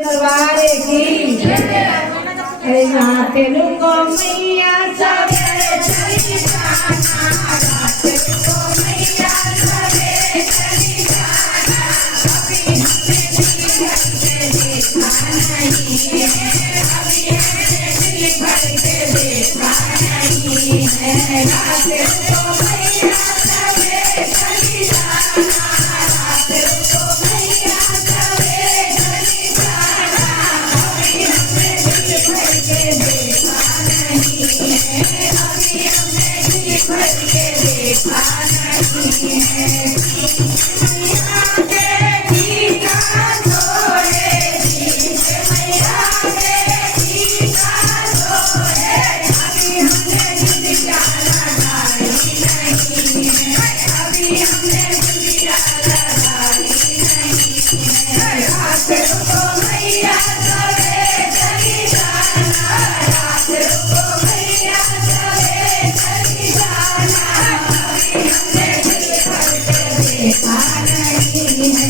सवारे की तेलु को मैया सवेरे चली जाना, तेलु को मैया सवेरे चली जाना। अभी हमने दिल भर के देखा नहीं है, अभी हमने दिल भर के देखा नहीं है। तेलु को मैया सवेरे चली जाना, तेलु को मैया सवेरे चली जाना। अभी हमने दिल भर के देखा नहीं है, अभी हमने दिल भर के देखा नहीं है। मैया के टीका छोड़े, जीत मैया के टीका छोड़े। अभी हमने दिल लगाई नहीं है, अभी हमने दिल लगाई नहीं है। तेलु को मैया सवेरे चली जाना, तेलु को मैया सवेरे चली जाना। अभी हमने दिल भर के देखा नहीं है,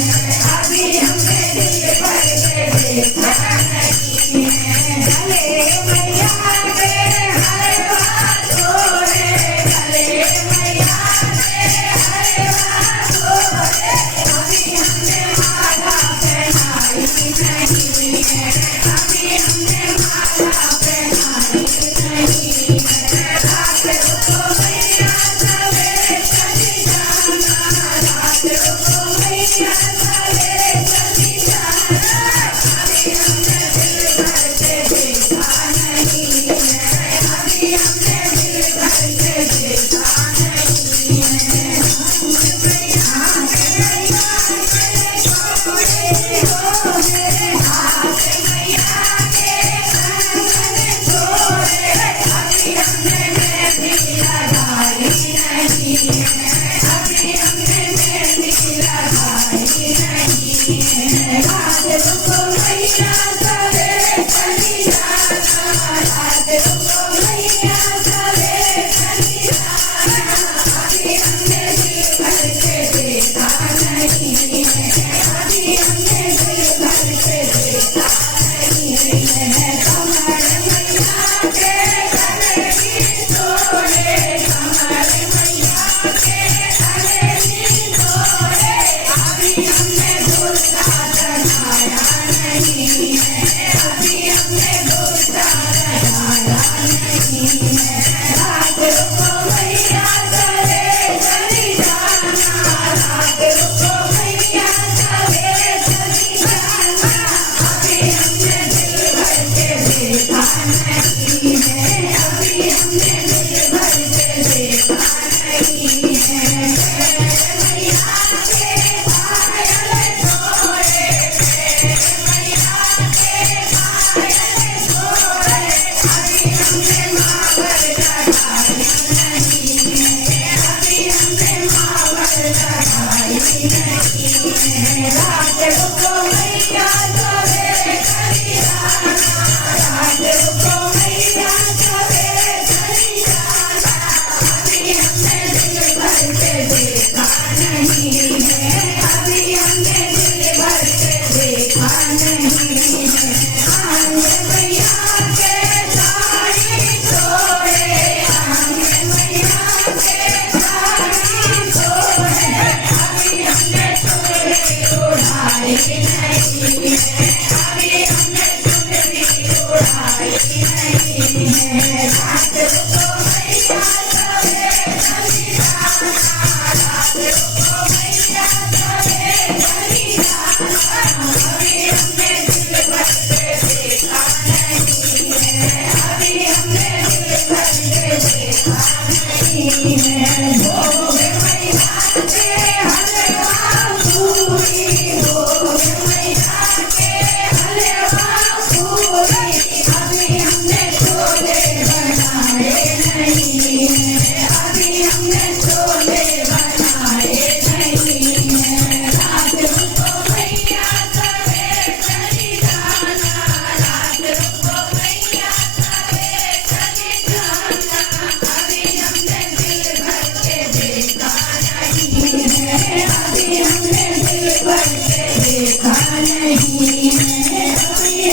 अभी हमने दिल भर के देखा नहीं है। भले मैया के हरवा छोड़े, भले मैया के हरवा छोड़े। अभी हमने माला पहनाई नहीं है, अभी हमने माला पहनाई नहीं है। तेलु को मैया सवेरे चली जाना, तेलु को मैया सवेरे चली जाना। अभी हमने दिल भर के देखा नहीं है, अभी हमने दिल भर के देखा नहीं है। मैया के छोड़े हो मेरे हाथ, मैया के कंगन छोड़े। अभी हमने मेहंदी लगाई नहीं है, अभी हमने मेहंदी लगाई नहीं है। तेलु को मैया सवेरे चली जाना, तेलु को मैया सवेरे चली जाना। अभी हमने दिल भर के देखा नहीं है, अभी हमने दिल भर के देखा नहीं है। कमर मैया के गले की तोड़े, कमर मैया के गले की तोड़े। अभी हमने दूसरा चढ़ाया नहीं है, अभी हमने दूसरा चढ़ाया नहीं है। तेलु को मैया सवेरे चली जाना, तेलु को मैया सवेरे चली जाना। अभी हमने दिल भर के देखा नहीं है, अभी हमने दिल भर के देखा नहीं है। मैया के पायल छोड़े, मैया के पायल छोड़े। अभी हमने मावर चढ़ाई नहीं है, अभी हमने मावर चढ़ाई नहीं है। तेलु को मैया सवेरे चली जाना, तेलु को मैया सवेरे चली जाना। अभी हमने दिल भर के देखा नहीं है, अभी हमने दिल भर के देखा नहीं है। आंगे मैया के साड़ी छोड़े, आंगे मैया के साड़ी छोड़े। अभी हमने चुनरी उड़ाई नहीं है, अभी हमने चुनरी उड़ाई नहीं है। तेलु को मैया सवेरे चली जाना, तेलु को मैया सवेरे चली जाना। अभी हमने दिल भर के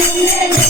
हमने